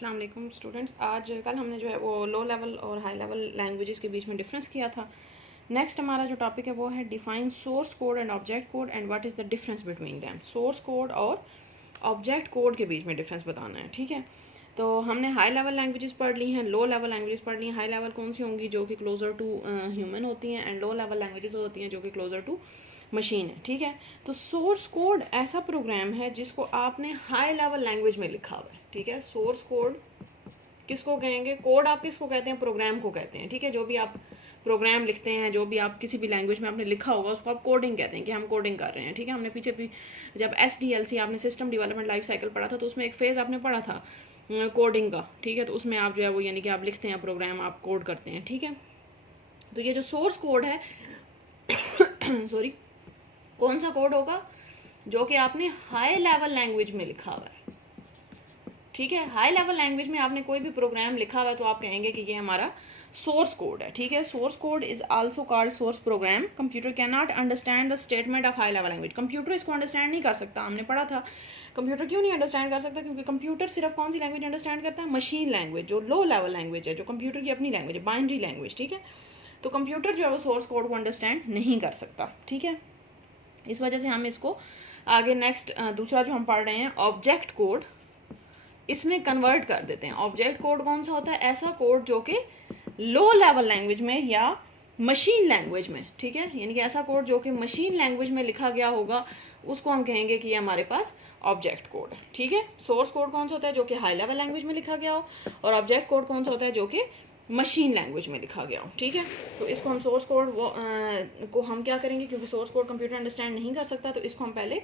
अस्सलाम वालेकुम स्टूडेंट्स। आज कल हमने जो है वो लो लेवल और हाई लेवल लैंग्वेजेस के बीच में डिफरेंस किया था। नेक्स्ट हमारा जो टॉपिक है वो है define source code and object code and what is the difference between them. Source code और ऑब्जेक्ट कोड के बीच में डिफरेंस बताना है, ठीक है। तो हमने हाई लेवल लैंग्वेजेस पढ़ ली हैं, लो लेवल लैंग्वेजेस पढ़ ली हैं। हाई लेवल कौन सी होंगी? जो कि क्लोजर टू ह्यूमन होती हैं, एंड लो लेवल लैंग्वेजेस होती हैं जो कि क्लोजर टू मशीन है, ठीक है। तो सोर्स कोड ऐसा प्रोग्राम है जिसको आपने हाई लेवल लैंग्वेज में लिखा हुआ है, ठीक है। सोर्स कोड किसको कहेंगे? कोड आप किसको कहते हैं? प्रोग्राम को कहते हैं, ठीक है। जो भी आप प्रोग्राम लिखते हैं, जो भी आप किसी भी लैंग्वेज में आपने लिखा होगा उसको आप कोडिंग कहते हैं कि हम कोडिंग कर रहे हैं, ठीक है। हमने पीछे भी जब SDLC आपने सिस्टम डेवलपमेंट लाइफ साइकिल पढ़ा था तो उसमें एक फेज़ आपने पढ़ा था कोडिंग का, ठीक है। तो उसमें आप जो है वो यानी कि आप लिखते हैं प्रोग्राम, आप कोड करते हैं, ठीक है। तो ये जो सोर्स कोड है सॉरी, कौन सा कोड होगा? जो कि आपने हाई लेवल लैंग्वेज में लिखा हुआ है, ठीक है। हाई लेवल लैंग्वेज में आपने कोई भी प्रोग्राम लिखा हुआ है तो आप कहेंगे कि ये हमारा सोर्स कोड है, ठीक है। Source code is also called source program. Computer can not understand the statement of high level language. Computer इसको अंडरस्टैंड नहीं कर सकता। हमने पढ़ा था कंप्यूटर क्यों नहीं अंडरस्टैंड कर सकता? क्योंकि कंप्यूटर सिर्फ कौन सी लैंग्वेज अंडरस्टैंड करता है? मशीन लैंग्वेज, जो लो लेवल लैंग्वेज है, जो कंप्यूटर की अपनी लैंग्वेज है, बाइनरी लैंग्वेज, ठीक है। तो कंप्यूटर जो है वो सोर्स कोड को अंडरस्टैंड नहीं कर सकता, ठीक है। इस वजह से हम इसको आगे नेक्स्ट दूसरा जो हम पढ़ रहे हैं ऑब्जेक्ट कोड, इसमें कन्वर्ट कर देते हैं। ऑब्जेक्ट कोड कौन सा होता है? ऐसा कोड जो कि लो लेवल लैंग्वेज में या मशीन लैंग्वेज में, ठीक है, यानी कि ऐसा कोड जो कि मशीन लैंग्वेज में लिखा गया होगा उसको हम कहेंगे कि ये हमारे पास ऑब्जेक्ट कोड है, ठीक है। सोर्स कोड कौन सा होता है? जो कि हाई लेवल लैंग्वेज में लिखा गया हो। और ऑब्जेक्ट कोड कौन सा होता है? जो कि मशीन लैंग्वेज में लिखा गया हो, ठीक है। तो इसको हम सोर्स कोड को हम क्या करेंगे? क्योंकि सोर्स कोड कंप्यूटर अंडरस्टैंड नहीं कर सकता तो इसको हम पहले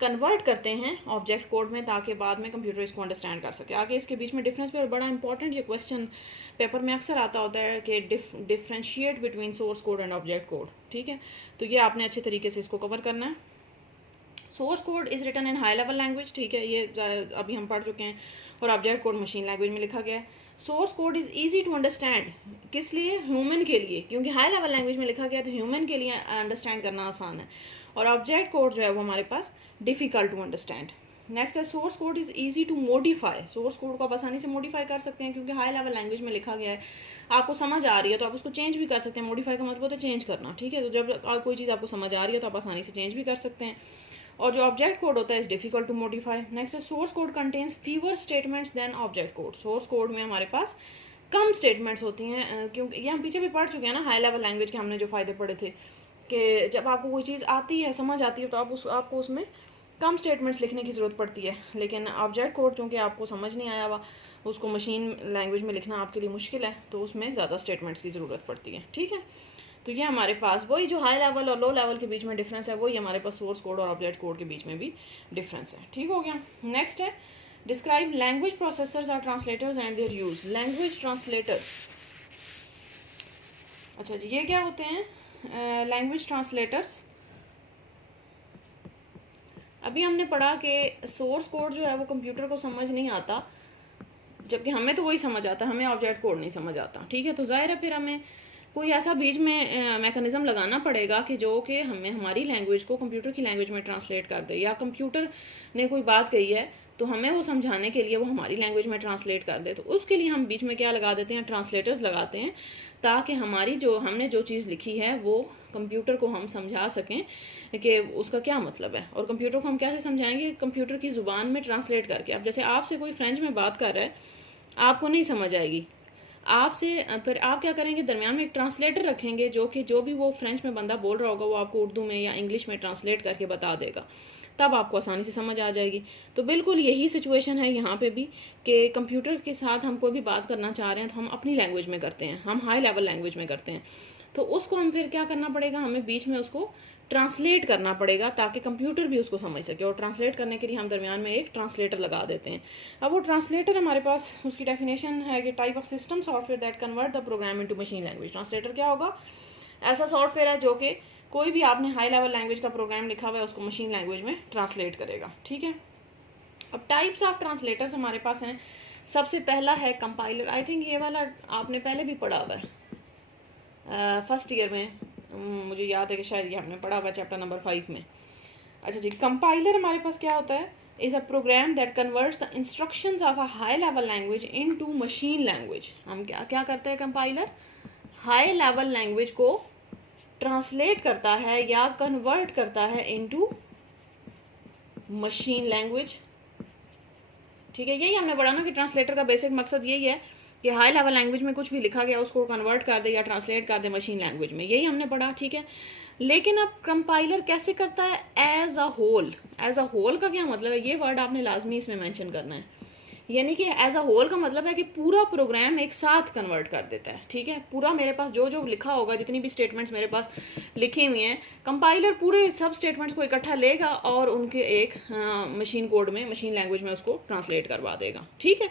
कन्वर्ट करते हैं ऑब्जेक्ट कोड में, ताकि बाद में कंप्यूटर इसको अंडरस्टैंड कर सके। आगे इसके बीच में डिफरेंस भी, और बड़ा इंपॉर्टेंट ये क्वेश्चन पेपर में अक्सर आता होता है कि differentiate between source code and object code, ठीक है। तो ये आपने अच्छे तरीके से इसको कवर करना है। Source code is written in high level language, ठीक है, ये अभी हम पढ़ चुके हैं। और ऑब्जेक्ट कोड मशीन लैंग्वेज में लिखा गया है। Source code is easy to understand, किस लिए? ह्यूमन के लिए, क्योंकि हाई लेवल लैंग्वेज में लिखा गया है तो ह्यूमन के लिए अंडरस्टैंड करना आसान है। और ऑब्जेक्ट कोड जो है वो हमारे पास डिफिकल्ट टू अंडरस्टैंड। नेक्स्ट है source code is easy to modify. Source code को आप आसानी से मॉडिफाई कर सकते हैं क्योंकि हाई लेवल लैंग्वेज में लिखा गया है, आपको समझ आ रही है तो आप उसको चेंज भी कर सकते हैं। मॉडिफाई का मतलब होता है चेंज करना, ठीक है। तो जब कोई चीज़ आपको समझ आ रही है तो आप आसानी से चेंज भी कर सकते हैं। और जो ऑब्जेक्ट कोड होता है is difficult to modify. Next है source code contains fewer statements than object code. Source code में हमारे पास कम स्टेटमेंट्स होती हैं, क्योंकि ये हम पीछे भी पढ़ चुके हैं ना हाई लेवल लैंग्वेज के। हमने जो फ़ायदे पढ़े थे कि जब आपको कोई चीज़ आती है, समझ आती है, तो आपको उसमें कम स्टेटमेंट्स लिखने की ज़रूरत पड़ती है। लेकिन ऑब्जेक्ट कोड चूँकि आपको समझ नहीं आया हुआ, उसको मशीन लैंग्वेज में लिखना आपके लिए मुश्किल है, तो उसमें ज़्यादा स्टेटमेंट्स की ज़रूरत पड़ती है, ठीक है। तो ये हमारे पास वही जो हाई लेवल और लो लेवल के बीच में डिफरेंस है, वही हमारे पास सोर्स कोड और ऑब्जेक्ट कोड के बीच में भी डिफरेंस है, ठीक हो गया। नेक्स्ट है डिस्क्राइब लैंग्वेज प्रोसेसर्स और translators and their use. Language translators, अच्छा जी, ये क्या होते हैं लैंग्वेज ट्रांसलेटर्स? अभी हमने पढ़ा कि सोर्स कोड जो है वो कंप्यूटर को समझ नहीं आता, जबकि हमें तो वही समझ आता, हमें ऑब्जेक्ट कोड नहीं समझ आता, ठीक है। तो जाहिर है फिर हमें कोई ऐसा बीच में मैकेनिज्म लगाना पड़ेगा कि जो कि हमें हमारी लैंग्वेज को कंप्यूटर की लैंग्वेज में ट्रांसलेट कर दे, या कंप्यूटर ने कोई बात कही है तो हमें वो समझाने के लिए वो हमारी लैंग्वेज में ट्रांसलेट कर दे। तो उसके लिए हम बीच में क्या लगा देते हैं? ट्रांसलेटर्स लगाते हैं, ताकि हमारी हमने जो चीज़ लिखी है वो कंप्यूटर को हम समझा सकें कि उसका क्या मतलब है। और कंप्यूटर को हम कैसे समझाएंगे? कंप्यूटर की ज़ुबान में ट्रांसलेट करके। अब जैसे आपसे कोई फ्रेंच में बात कर रहा है, आपको नहीं समझ आएगी आपसे, फिर आप क्या करेंगे? दरमियान में एक ट्रांसलेटर रखेंगे जो कि जो भी वो फ्रेंच में बंदा बोल रहा होगा वो आपको उर्दू में या इंग्लिश में ट्रांसलेट करके बता देगा, तब आपको आसानी से समझ आ जाएगी। तो बिल्कुल यही सिचुएशन है यहाँ पे भी कि कंप्यूटर के साथ हम कोई भी बात करना चाह रहे हैं तो हम अपनी लैंग्वेज में करते हैं, हम हाई लेवल लैंग्वेज में करते हैं। तो उसको हम फिर क्या करना पड़ेगा? हमें बीच में उसको ट्रांसलेट करना पड़ेगा ताकि कंप्यूटर भी उसको समझ सके। और ट्रांसलेट करने के लिए हम दरमियान में एक ट्रांसलेटर लगा देते हैं। अब वो ट्रांसलेटर हमारे पास, उसकी डेफिनेशन है कि type of system software that convert the programme into machine language. Translator क्या होगा? ऐसा सॉफ्टवेयर है जो कि कोई भी आपने हाई लेवल लैंग्वेज का प्रोग्राम लिखा हुआ है उसको मशीन लैंग्वेज में ट्रांसलेट करेगा, ठीक है। अब टाइप्स ऑफ ट्रांसलेटर्स हमारे पास हैं। सबसे पहला है कंपाइलर। आई थिंक ये वाला आपने पहले भी पढ़ा हुआ है फर्स्ट ईयर में, मुझे याद है कि शायद ये हमने पढ़ा हुआ है चैप्टर नंबर 5 में। अच्छा जी, कंपाइलर हमारे पास क्या होता है? is a program that converts the instructions of a high level language into machine language. हम क्या क्या करते हैं कंपाइलर? हाई लेवल लैंग्वेज को ट्रांसलेट करता है या कन्वर्ट करता है इनटू मशीन लैंग्वेज. ठीक है, यही हमने पढ़ा ना कि ट्रांसलेटर का बेसिक मकसद यही है कि हाई लेवल लैंग्वेज में कुछ भी लिखा गया उसको कन्वर्ट कर दे या ट्रांसलेट कर दे मशीन लैंग्वेज में, यही हमने पढ़ा. ठीक है, लेकिन अब कंपाइलर कैसे करता है? As a whole. As a whole का क्या मतलब है? ये वर्ड आपने लाजमी इसमें मेंशन करना है. यानी कि एज अ होल का मतलब है कि पूरा प्रोग्राम एक साथ कन्वर्ट कर देता है. ठीक है, पूरा मेरे पास जो जो लिखा होगा, जितनी भी स्टेटमेंट्स मेरे पास लिखी हुई हैं, कंपाइलर पूरे सब स्टेटमेंट्स को इकट्ठा लेगा और उनके एक मशीन कोड में, मशीन लैंग्वेज में उसको ट्रांसलेट करवा देगा. ठीक है,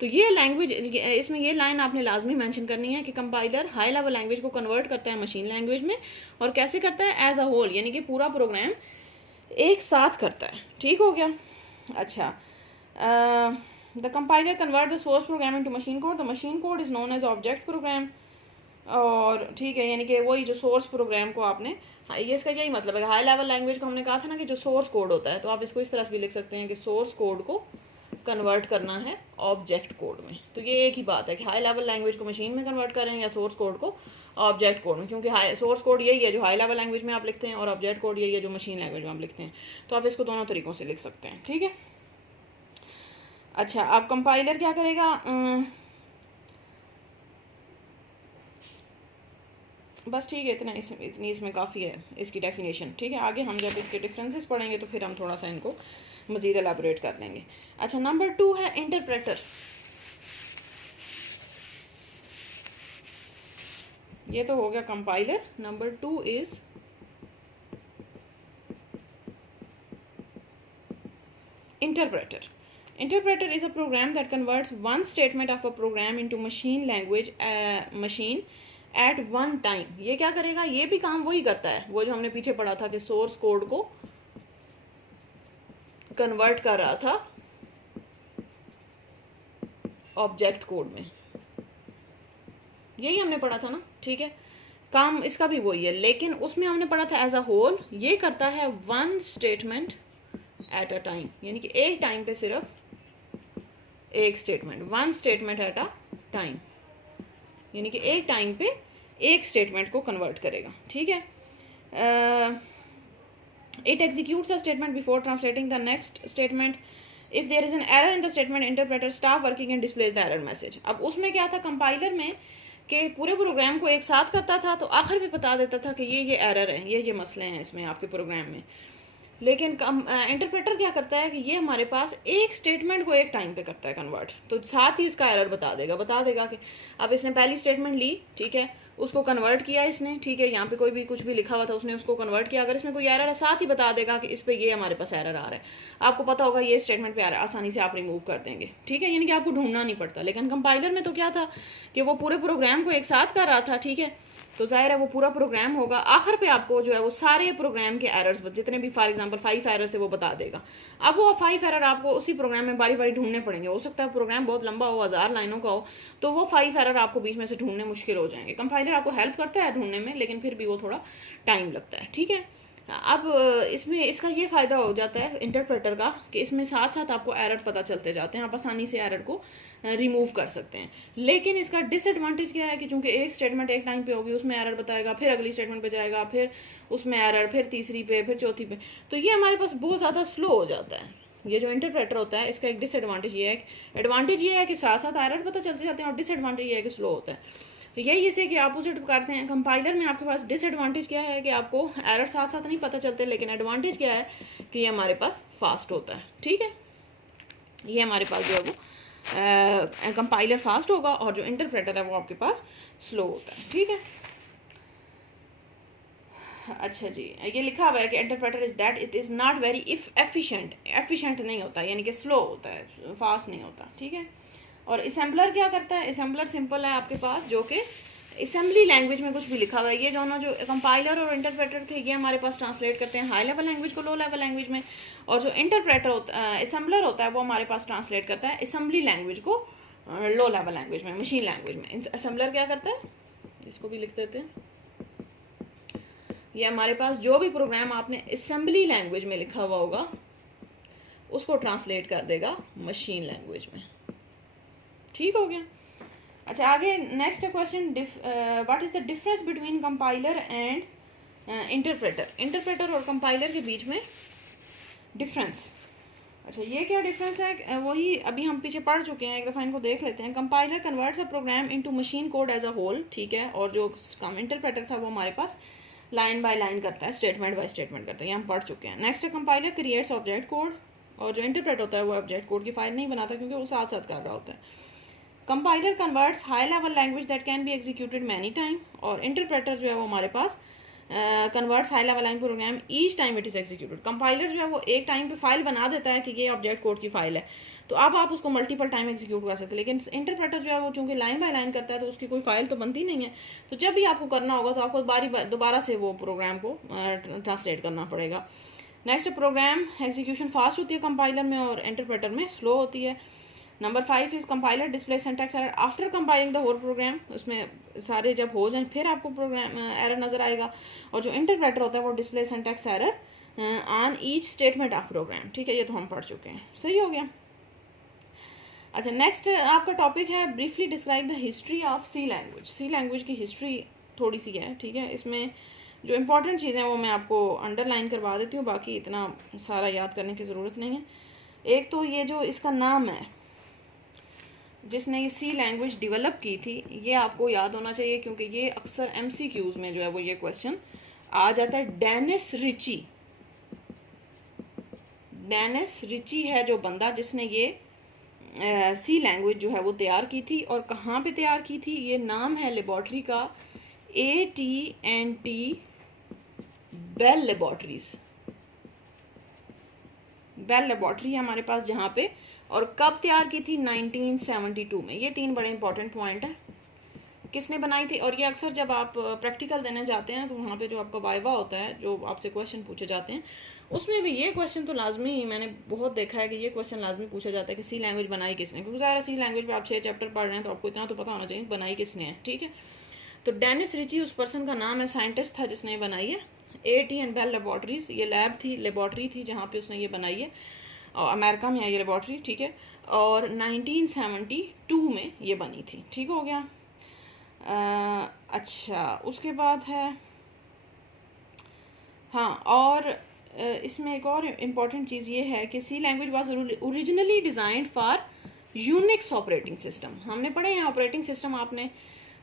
तो ये लैंग्वेज, इसमें ये लाइन आपने लाजमी मेंशन करनी है कि कंपाइलर हाई लेवल लैंग्वेज को कन्वर्ट करता है मशीन लैंग्वेज में, और कैसे करता है? एज अ होल, यानी कि पूरा प्रोग्राम एक साथ करता है. ठीक हो गया. अच्छा, the compiler convert the source program into machine code. The machine code is known as object program. और ठीक है, यानी कि वही जो सोर्स प्रोग्राम को आपने, ये इसका यही मतलब है. हाई लेवल लैंग्वेज को हमने कहा था ना कि जो सोर्स कोड होता है, तो आप इसको इस तरह से भी लिख सकते हैं कि सोर्स कोड को कन्वर्ट करना है ऑब्जेक्ट कोड में. तो ये एक ही बात है कि हाई लेवल लैंग्वेज को मशीन में कन्वर्ट करें या सोर्स कोड को ऑब्जेक्ट कोड में, क्योंकि हाई सोर्स कोड यही है जो हाई लेवल लैंग्वेज में आप लिखते हैं और ऑब्जेक्ट कोड यही है जो मशीन लैंग्वेज में आप लिखते हैं. तो आप इसको दोनों तरीकों से लिख सकते हैं. ठीक है. अच्छा, अब कंपाइलर क्या करेगा? बस ठीक है, इतनी इसमें काफ़ी है इसकी डेफिनेशन. ठीक है, आगे हम जब इसके डिफरेंसेस पढ़ेंगे तो फिर हम थोड़ा सा इनको मज़ीद एलाबोरेट कर लेंगे. अच्छा, नंबर 2 है इंटरप्रेटर. ये तो हो गया compiler. Number 2 is interpreter. Interpreter is a program that converts one statement of a program into machine language machine at one time. ये क्या करेगा? ये भी काम वही करता है, वो जो हमने पीछे पढ़ा था कि सोर्स कोड को कन्वर्ट कर रहा था ऑब्जेक्ट कोड में. यही हमने पढ़ा था ना. ठीक है, काम इसका भी वही है, लेकिन उसमें हमने पढ़ा था एज अ होल. ये करता है one statement at a time, यानी कि एक टाइम पे सिर्फ एक statement, one statement at a time, यानी कि एक टाइम पे एक स्टेटमेंट को कन्वर्ट करेगा. ठीक है. It executes a statement before translating the next statement. If there is an error in the statement, interpreter stop working and displays the error message. अब उसमें क्या था कंपाइलर में कि पूरे प्रोग्राम को एक साथ करता था, तो आखिर भी बता देता था कि ये एरर है, ये मसले हैं इसमें आपके प्रोग्राम में. लेकिन इंटरप्रेटर क्या करता है कि ये हमारे पास एक स्टेटमेंट को एक टाइम पे करता है कन्वर्ट, तो साथ ही इसका एरर बता देगा कि अब इसने पहली स्टेटमेंट ली, ठीक है, उसको कन्वर्ट किया इसने. ठीक है, यहाँ पे कोई भी कुछ भी लिखा हुआ था, उसने उसको कन्वर्ट किया. अगर इसमें कोई एरर है, साथ ही बता देगा कि इस पे ये हमारे पास एरर आ रहा है. आपको पता होगा ये स्टेटमेंट पे आसानी से आप रिमूव कर देंगे. ठीक है, यानी कि आपको ढूंढना नहीं पड़ता. लेकिन कंपाइलर में तो क्या था कि वो पूरे प्रोग्राम को एक साथ कर रहा था. ठीक है, तो जाहिर है वो पूरा प्रोग्राम होगा, आखिर पे आपको जो है वो सारे प्रोग्राम के एरर्स जितने भी, फॉर एग्जांपल 5 एरर्स थे वो बता देगा. अब वो 5 एरर आपको उसी प्रोग्राम में बारी बारी ढूंढने पड़ेंगे. हो सकता है प्रोग्राम बहुत लंबा हो, 1000 लाइनों का हो, तो वो 5 एरर आपको बीच में से ढूंढने मुश्किल हो जाएंगे. कंपाइलर आपको हेल्प करता है ढूंढने में, लेकिन फिर भी वो थोड़ा टाइम लगता है. ठीक है, अब इसमें इसका ये फ़ायदा हो जाता है इंटरप्रेटर का कि इसमें साथ साथ आपको एरर पता चलते जाते हैं, आप आसानी से एरर को रिमूव कर सकते हैं. लेकिन इसका डिसएडवांटेज क्या है कि चूंकि एक स्टेटमेंट एक टाइम पे होगी, उसमें एरर बताएगा, फिर अगली स्टेटमेंट पे जाएगा, फिर उसमें एरर, फिर तीसरी पे, फिर चौथी पे, तो ये हमारे पास बहुत ज़्यादा स्लो हो जाता है. ये जो इंटरप्रेटर होता है इसका एक डिसएडवांटेज ये है, एडवांटेज ये है कि साथ साथ एरर पता चलते जाते हैं, और डिसएडवांटेज ये है कि स्लो होता है. यही इसे कि अपोजिट करते हैं. कंपाइलर में आपके पास डिसएडवांटेज क्या है कि आपको एरर साथ साथ नहीं पता चलते, लेकिन एडवांटेज क्या है कि ये हमारे पास फास्ट होता है. ठीक है, ये हमारे पास जो है वो कंपाइलर फास्ट होगा और जो इंटरप्रेटर है वो आपके पास स्लो होता है. ठीक है. अच्छा जी, ये लिखा हुआ है कि interpreter is that it is not very efficient नहीं होता, यानी कि स्लो होता है, फास्ट नहीं होता. ठीक है. और असेंबलर क्या करता है? असेंबलर सिंपल है आपके पास, जो कि असेंबली लैंग्वेज में कुछ भी लिखा हुआ है. ये दोनों जो कंपाइलर और इंटरप्रेटर थे, ये हमारे पास ट्रांसलेट करते हैं हाई लेवल लैंग्वेज को लो लेवल लैंग्वेज में, और जो इंटरप्रेटर होता है, असेंबलर होता है, वो हमारे पास ट्रांसलेट करता है असेंबली लैंग्वेज को लो लेवल लैंग्वेज में, मशीन लैंग्वेज में. असेंबलर क्या करता है, इसको भी लिख देते हैं. ये हमारे पास जो भी प्रोग्राम आपने असेंबली लैंग्वेज में लिखा हुआ होगा उसको ट्रांसलेट कर देगा मशीन लैंग्वेज में। ठीक हो गया। अच्छा आगे next question, what is the difference between compiler and interpreter. Interpreter और कंपाइलर के बीच में डिफरेंस। अच्छा ये क्या डिफरेंस है, वही अभी हम पीछे पढ़ चुके हैं, एक दफ़ा इनको देख लेते हैं। Compiler converts a program into machine code as a whole, ठीक है, और जो इंटरप्रेटर था वो हमारे पास लाइन बाय लाइन करता है, स्टेटमेंट बाय स्टेटमेंट करता है, ये हम पढ़ चुके हैं। नेक्स्ट है कंपाइलर क्रिएट्स ऑब्जेक्ट कोड, और जो इंटरप्रेट होता है वो ऑब्जेक्ट कोड की फाइल नहीं बनाता क्योंकि वो साथ साथ कर रहा होता है। Compiler converts high level language that can be executed many time, और इंटरप्रेटर जो है वो हमारे पास converts high level language program each time it is executed. Compiler जो है वो एक टाइम पे फाइल बना देता है कि ये ऑब्जेक्ट कोड की फाइल है, तो अब आप उसको मल्टीपल टाइम एग्जीक्यूट कर सकते हैं। लेकिन इंटरप्रेटर जो है वो चूंकि लाइन बाय लाइन करता है तो उसकी कोई फाइल तो बनती नहीं है, तो जब भी आपको करना होगा तो आपको दोबारा से वो प्रोग्राम को ट्रांसलेट करना पड़ेगा। नेक्स्ट प्रोग्राम एग्जीक्यूशन फास्ट होती है कंपाइलर में और इंटरप्रेटर में स्लो होती है। Number 5 is compiler display syntax error after compiling the whole program, उसमें सारे जब हो जाए फिर आपको प्रोग्राम एरर नजर आएगा। और जो इंटरप्रेटर होता है वो display syntax error on each statement of program. ठीक है, ये तो हम पढ़ चुके हैं, सही हो गया। अच्छा नेक्स्ट आपका टॉपिक है briefly describe the history of C language. C language की हिस्ट्री थोड़ी सी है, ठीक है, इसमें जो इम्पोर्टेंट चीज़ें वो मैं आपको अंडरलाइन करवा देती हूँ, बाकी इतना सारा याद करने की ज़रूरत नहीं है। एक तो ये जो इसका नाम है जिसने ये सी लैंग्वेज डेवलप की थी, ये आपको याद होना चाहिए क्योंकि ये अक्सर MCQs में जो है वो ये क्वेश्चन आ जाता है। डेनिस रिची, डेनिस रिची है जो बंदा जिसने ये सी लैंग्वेज जो है वो तैयार की थी, और कहाँ पे तैयार की थी, ये नाम है लेबॉर्ट्री का AT&T bell laboratories. Bell laboratory है हमारे पास जहाँ पे, और कब तैयार की थी, 1972 में। ये 3 बड़े इंपॉर्टेंट पॉइंट हैं, किसने बनाई थी। और ये अक्सर जब आप प्रैक्टिकल देने जाते हैं तो वहाँ पे जो आपका वाइवा होता है, जो आपसे क्वेश्चन पूछे जाते हैं, उसमें भी ये क्वेश्चन तो लाजमी, मैंने बहुत देखा है कि ये क्वेश्चन लाजमी पूछा जाता है कि सी लैंग्वेज बनाई किसने, क्योंकि ज़ाहिर सी लैंग्वेज पे आप 6 चैप्टर पढ़ रहे हैं तो आपको इतना तो पता होना चाहिए बनाई किसने है। ठीक है, तो डेनिस रिची उस पर्सन का नाम है, साइंटिस्ट था जिसने बनाई है। AT&T बेल लेबॉर्ट्रीज, ये लैब थी, लेबॉर्ट्री थी जहाँ पे उसने ये बनाई है, और अमेरिका में है ये लेबॉर्ट्री। ठीक है, और 1972 में ये बनी थी। ठीक हो गया। अच्छा उसके बाद है, हाँ, और इसमें एक और इम्पॉर्टेंट चीज़ ये है कि C language was originally designed for Unix operating system. हमने पढ़े हैं ऑपरेटिंग सिस्टम, आपने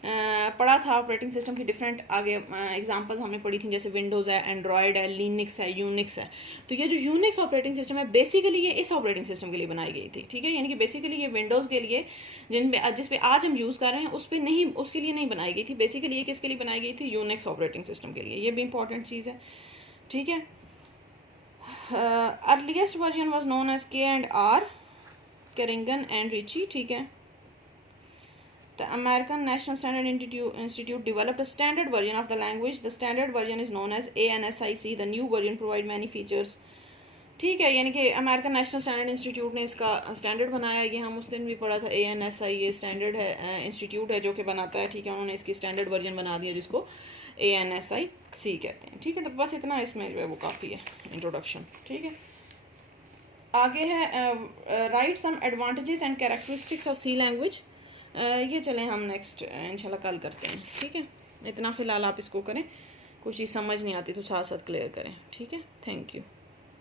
पढ़ा था ऑपरेटिंग सिस्टम की डिफरेंट आगे एग्जांपल्स हमने पढ़ी थी, जैसे विंडोज़ है, एंड्रॉयड है, लिनक्स है, यूनिक्स है। तो ये जो यूनिक्स ऑपरेटिंग सिस्टम है बेसिकली ये इस ऑपरेटिंग सिस्टम के लिए बनाई गई थी। ठीक है, यानी कि बेसिकली ये विंडोज़ के लिए जिस पे आज हम यूज़ कर रहे हैं उस पर नहीं, उसके लिए नहीं बनाई गई थी। बेसिकली ये किसके लिए बनाई गई थी, यूनिक्स ऑपरेटिंग सिस्टम के लिए। ये भी इंपॉर्टेंट चीज़ है। ठीक है, earliest version was known as K&R, Kernighan and Ritchie. ठीक है, the American National Standard Institute developed a standard version of the language. The standard version is known as ANSIC. The new version provide many features. ठीक है, यानी कि American national standard institute ने इसका standard बनाया। ये हम उस दिन भी पढ़ा था, ANSI ये स्टैंडर्ड है, इंस्टीट्यूट है जो कि बनाता है। ठीक है, उन्होंने इसकी स्टैंडर्ड वर्जन बना दिया जिसको ANSIC कहते हैं। ठीक है, तो बस इतना इसमें जो है वो काफ़ी है इंट्रोडक्शन। ठीक है, आगे है write some advantages and characteristics of C language. ये चलें हम नेक्स्ट इंशाल्लाह कल करते हैं। ठीक है, इतना फ़िलहाल आप इसको करें, कुछ चीज़ समझ नहीं आती तो साथ साथ क्लियर करें। ठीक है, थैंक यू।